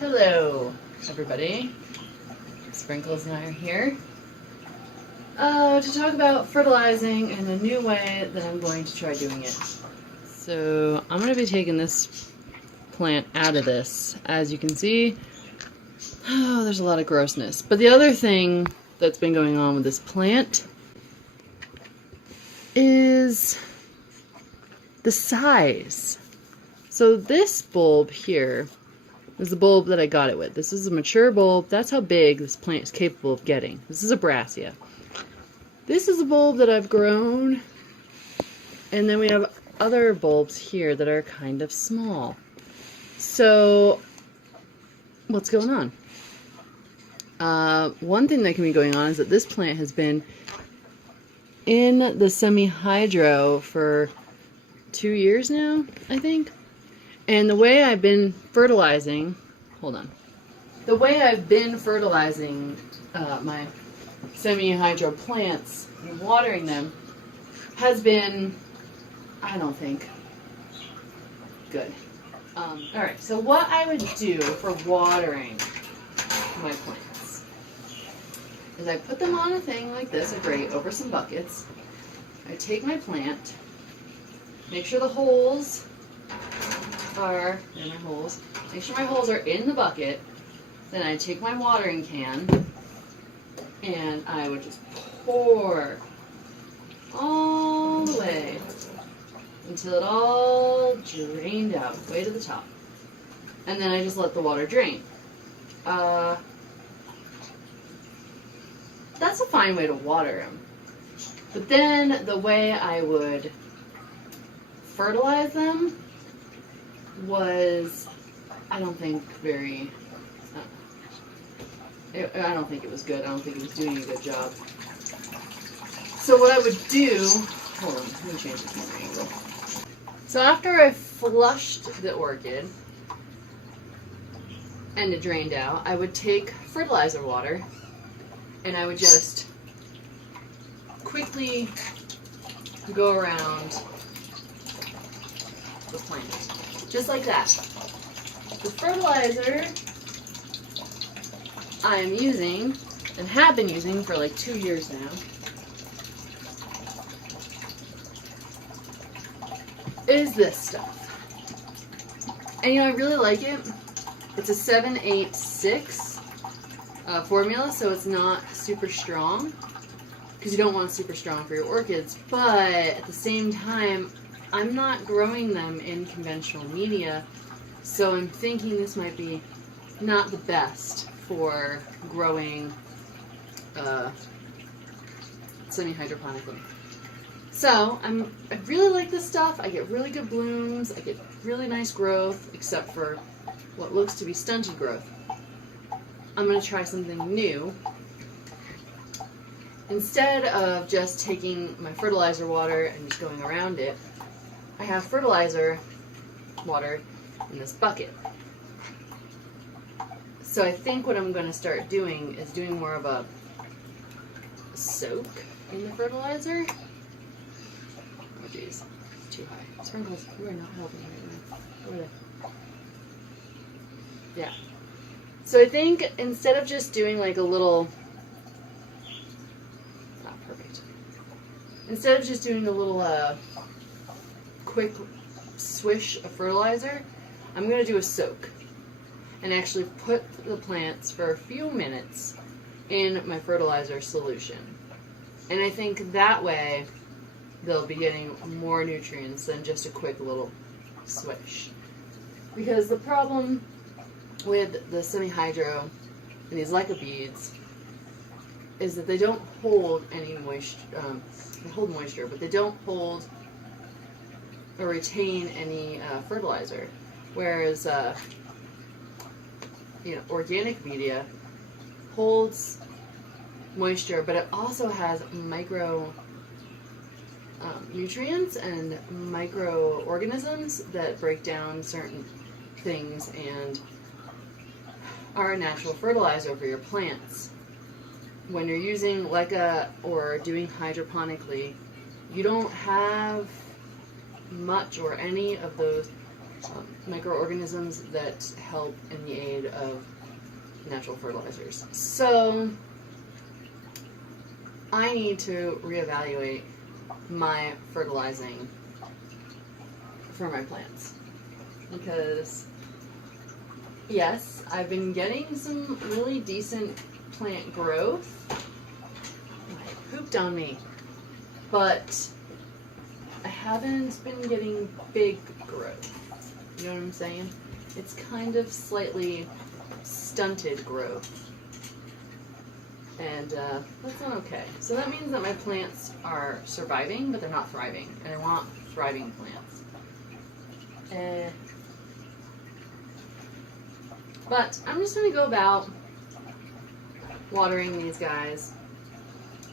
Hello, everybody. Sprinkles and I are here to talk about fertilizing and a new way that I'm going to try doing it. So I'm going to be taking this plant out of this. As you can see, there's a lot of grossness. But the other thing that's been going on with this plant is the size. So this bulb here is the bulb that I got it with. This is a mature bulb. That's how big this plant is capable of getting. This is a brassia. This is a bulb that I've grown. And then we have other bulbs here that are kind of small. So, what's going on? One thing that can be going on is that this plant has been in the semi-hydro for 2 years now, I think. And the way I've been fertilizing, the way I've been fertilizing my semi-hydro plants and watering them has been, I don't think, good. Alright, so what I would do for watering my plants is I put them on a thing like this, a grate, over some buckets. I take my plant, make sure the holes are in my holes. Make sure my holes are in the bucket. Then I take my watering can and I would just pour all the way until it all drained out, way to the top. And then I just let the water drain. That's a fine way to water them. But then the way I would fertilize them was, I don't think very, I don't think it was good. I don't think it was doing a good job. So what I would do, hold on, let me change the camera angle. So after I flushed the orchid and it drained out, I would take fertilizer water and I would just quickly go around the plant. Just like that. The fertilizer I'm using, and have been using for like 2 years now, is this stuff. And you know, I really like it. It's a 786 formula, so it's not super strong, because you don't want super strong for your orchids, but at the same time, I'm not growing them in conventional media, so I'm thinking this might be not the best for growing semi-hydroponically. So I really like this stuff. I get really good blooms. I get really nice growth, except for what looks to be stunted growth. I'm going to try something new. Instead of just taking my fertilizer water and just going around it, I have fertilizer water in this bucket. So I think what I'm going to start doing is doing more of a soak in the fertilizer. Oh geez, it's too high. Sprinkles, you are not helping right now. Where are they? Yeah. So I think instead of just doing like a little, not perfect. Instead of just doing a little quick swish of fertilizer, I'm going to do a soak and actually put the plants for a few minutes in my fertilizer solution. And I think that way they'll be getting more nutrients than just a quick little swish. Because the problem with the semi-hydro and these leca beads is that they don't hold any moisture, they hold moisture, but they don't hold or retain any fertilizer. Whereas organic media holds moisture, but it also has micro nutrients and microorganisms that break down certain things and are a natural fertilizer for your plants. When you're using leca or doing hydroponically, you don't have much or any of those microorganisms that help in the aid of natural fertilizers. So I need to reevaluate my fertilizing for my plants, because yes, I've been getting some really decent plant growth. Oh, it pooped on me, but I haven't been getting big growth. You know what I'm saying? It's kind of slightly stunted growth. And that's not okay. So that means that my plants are surviving, but they're not thriving. And I want thriving plants. But I'm just going to go about watering these guys,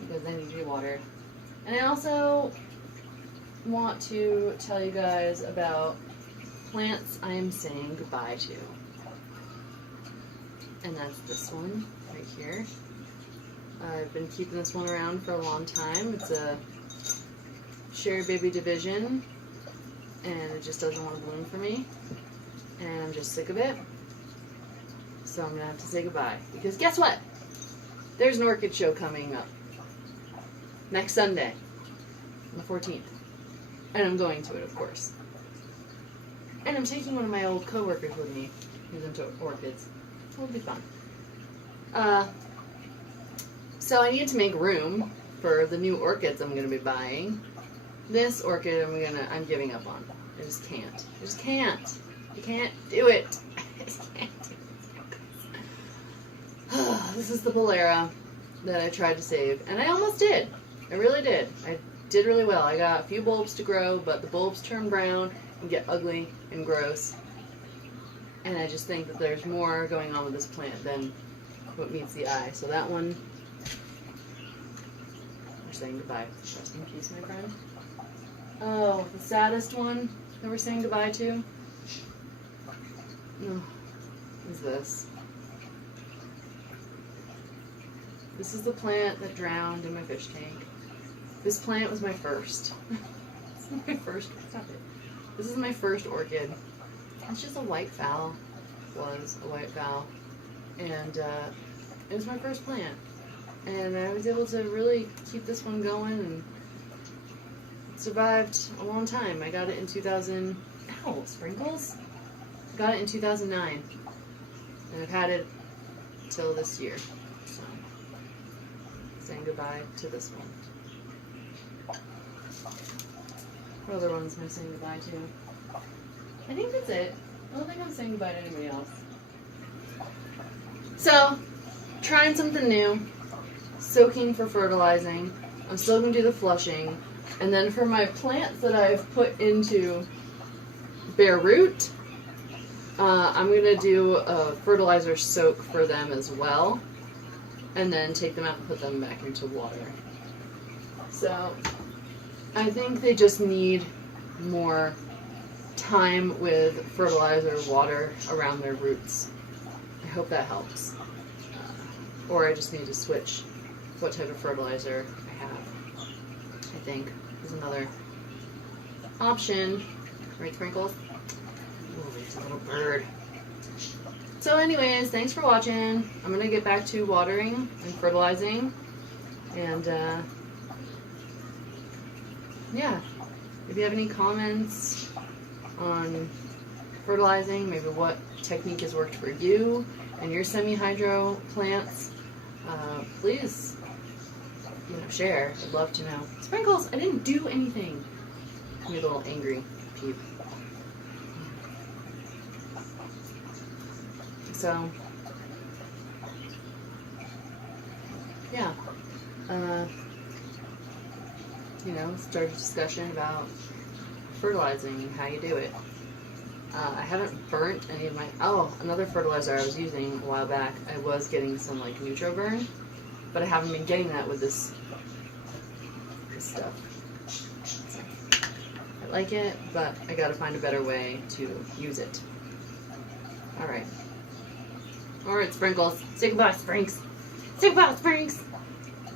because they need to be watered. And I also want to tell you guys about plants I am saying goodbye to. And that's this one right here. I've been keeping this one around for a long time. It's a Cherry Baby Division, and it just doesn't want to bloom for me. And I'm just sick of it. So I'm going to have to say goodbye. Because guess what? There's an orchid show coming up next Sunday, on the 14th. And I'm going to it, of course. And I'm taking one of my old coworkers with me who's into orchids. It'll be fun. So I need to make room for the new orchids I'm going to be buying. This orchid I'm giving up on. I just can't. I just can't. I can't do it. I just can't do it. This is the Bolera that I tried to save. And I almost did. I really did. I did really well. I got a few bulbs to grow, but the bulbs turn brown and get ugly and gross. And I just think that there's more going on with this plant than what meets the eye. So that one, we're saying goodbye. Rest in peace, my friend. Oh, the saddest one that we're saying goodbye to is this. This is the plant that drowned in my fish tank. This plant was my first. This is my first. Stop it. This is my first orchid. It's just a white fowl. Was a white fowl, and it was my first plant. And I was able to really keep this one going, and it survived a long time. I got it in 2000. Ow, sprinkles! Got it in 2009, and I've had it till this year. So, saying goodbye to this one. What other ones am I saying goodbye to? I think that's it. I don't think I'm saying goodbye to anybody else. So, trying something new. Soaking for fertilizing. I'm still going to do the flushing. And then for my plants that I've put into bare root, I'm going to do a fertilizer soak for them as well. And then take them out and put them back into water. So, I think they just need more time with fertilizer, water around their roots. I hope that helps. Or I just need to switch what type of fertilizer I have. I think is another option. Right, Sprinkles? Oh, there's a little bird. So anyways, thanks for watching. I'm going to get back to watering and fertilizing. And yeah, if you have any comments on fertilizing, maybe what technique has worked for you and your semi-hydro plants, please, share. I'd love to know. Sprinkles, I didn't do anything. You're a little angry peep. So, yeah. Start a discussion about fertilizing and how you do it. I haven't burnt any of my... Oh, another fertilizer I was using a while back, I was getting some, Neutro Burn, but I haven't been getting that with this stuff. So, I like it, but I gotta find a better way to use it. Alright. Alright, Sprinkles. Say goodbye, Sprinks. Say goodbye, Sprinks.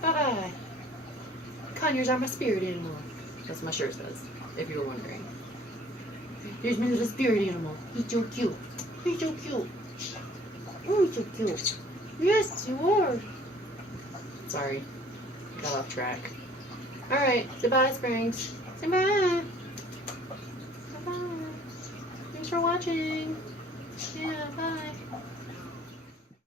Bye-bye. Conures are my spirit animal. That's what my shirt says, if you were wondering. Here's my little spirit animal. He's so cute. He's so cute. Oh, he's so cute. Yes, you are. Sorry. Got off track. Alright, say bye, Springs. Say bye. Bye-bye. Thanks for watching. Yeah, bye.